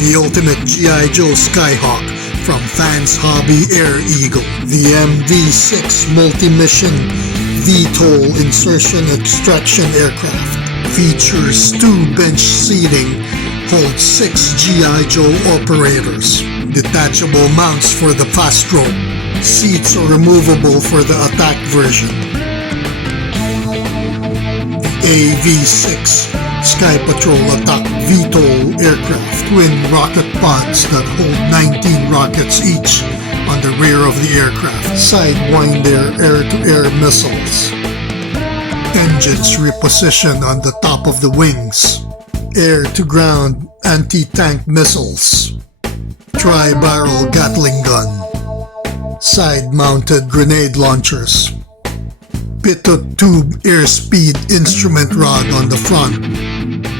The ultimate G.I. Joe Skyhawk from Fans Hobby Air Eagle. The MV6 multi-mission VTOL Insertion Extraction Aircraft. Features 2 bench seating, holds 6 G.I. Joe operators. Detachable mounts for the fast drone. Seats are removable for the attack version. The AV-6 Sky Patrol Attack VTOL Aircraft. Twin rocket pods that hold 19 rockets each on the rear of the aircraft. Sidewinder air-to-air missiles. Engines repositioned on the top of the wings. Air-to-ground anti-tank missiles. Tri-barrel gatling gun. Side-mounted grenade launchers. Pitot tube airspeed instrument rod on the front.